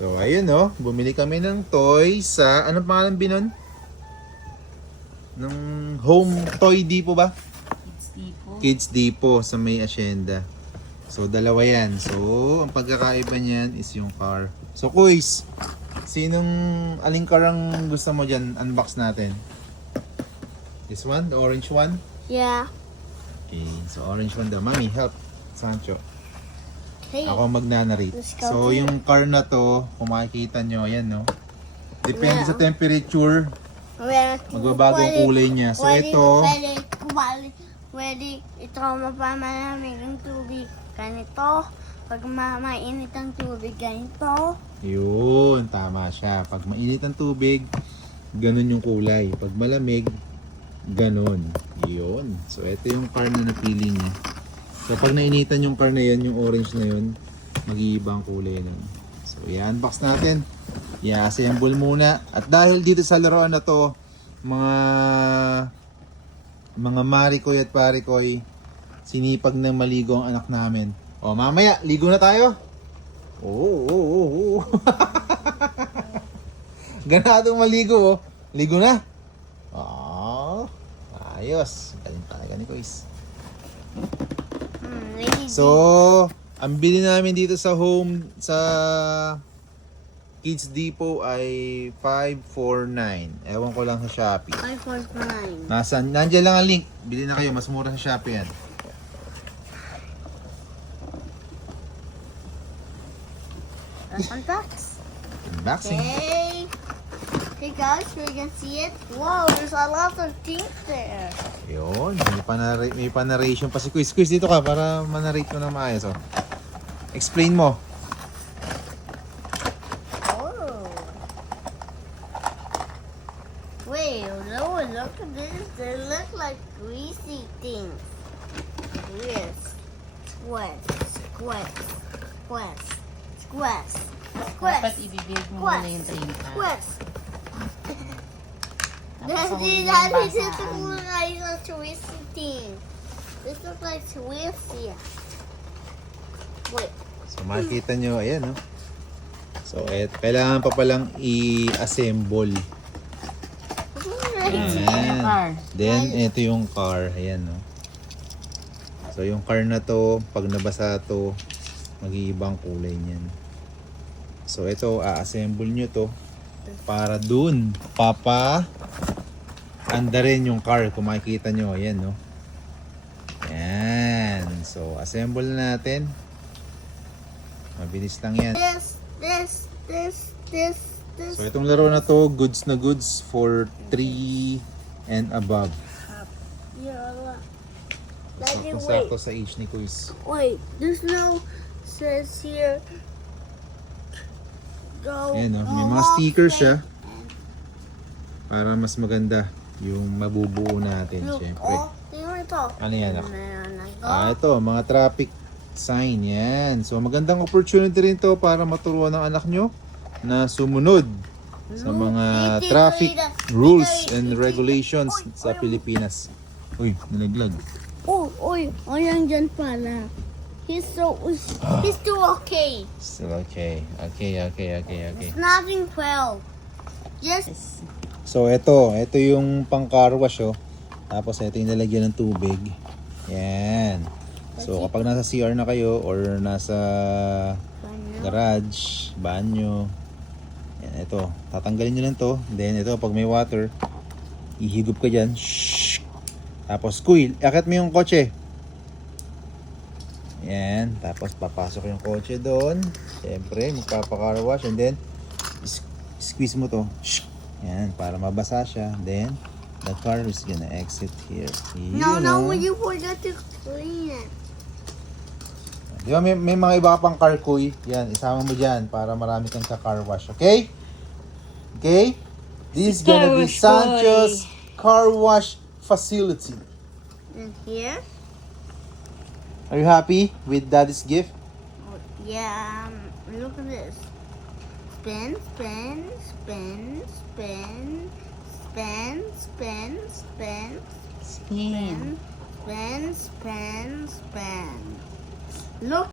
So, ayun no. Bumili kami ng toy sa... Anong pangalan binon? Ng Home Toy Depot ba? Kids Depot. Kids Depot sa may Hacienda. So, dalawa yan. So, ang pagkakaiba niyan is yung car. So, Kuys, aling car ang gusto mo dyan? Unbox natin. This one? The orange one? Yeah. Okay. So, orange one daw. Mami, help. Sancho. Hey. Ako magnanarate. Let's go. So, yung car na to, kung makikita nyo, ayan no. Depende sa temperature, magbabago ang kulay niya. So, ito, Pwede ito mapamalamig ng tubig. Ganito. Pag mainit ang tubig, ganito. yun, tama siya. Pag mainit ang tubig, ganun yung kulay. Pag malamig, ganun. Yun. So, ito yung car na napili niya. So, pag nainitan yung car na yun, yung orange na yun, mag-iiba ang kulay nun. So, i-unbox natin. I-assemble muna. At dahil dito sa laruan na to, mga Marikoy at Parikoy, sinipag ng maligo ang anak namin. O, mamaya, ligo na tayo. Oo. Ganadong maligo, oh. Ligo na. Ayos. Galing talaga ni Kuys. So, ang bili namin dito sa Kids Depot ay 549. Ewan ko lang sa Shopee. 549. Nandiyan lang ang link. Bili na kayo, mas mura sa Shopee yan. Unbox. Unboxing. Hey. Hey guys, we can see it. Wow, there's a lot of things there. Yun, may pa-narration pa si Quiz. Quiz, dito ka para ma-narrate mo na maayos. Oh. Explain mo. Oh. Wait, no, look at this. They look like greasy things. Yes. Squash. Dapat ibibig mo muna yung train pa. Squash. Tapos Daddy, ahulin this yung is basaan. like a twisty thing. This looks like twisty. Wait. So makikita nyo, ayan no. So kailangan pa palang i-assemble. Yung car. Then ito yung car, ayan no. So yung car na to, pag nabasa to, mag-iibang kulay niyan. So ito, a-assemble nyo to para dun anda rin yung car kung makikita nyo, ayan no. Ayan. So assemble na natin. Mabilis lang yan. This. So itong laro na to, goods na goods for 3 and above. Yeah, Sakto sa age ni Kuis. wait. There's no says here. Go. Ayan no, may mga stickers siya para mas maganda yung mabubuo natin, syempre. Tingnan ito. Ano yan ako? Oh. Ito, mga traffic sign yan. So magandang opportunity rin to para maturuan ng anak nyo na sumunod sa mga traffic rules and regulations sa Pilipinas. Uy, nalaglag. Ayan dyan pala. He's still okay. Still okay. Okay. It's nothing 12. Yes. So ito yung pang car wash oh. Tapos ito yung lalagyan ng tubig. Yan. So kapag nasa CR na kayo or nasa garage, banyo, yan, ito. Tatanggalin nyo lang to. Then ito, pag may water, ihigop ka dyan. Shhh. Tapos kuy, akit mo yung kotse. Yan. Tapos papasok yung kotse doon. Siyempre, magpapa-car wash. And then, squeeze mo to. Shhh. Yan, para mabasa siya. Then, the car is gonna exit here. No, you forgot to clean it. Di ba may mga iba pang car kuy? Yan, isama mo dyan para marami kang ka-car wash. Okay? Okay? This is gonna be Sancho's car wash facility. And here? Are you happy with Daddy's gift? Yeah, look at this. Spin. Spin. Look.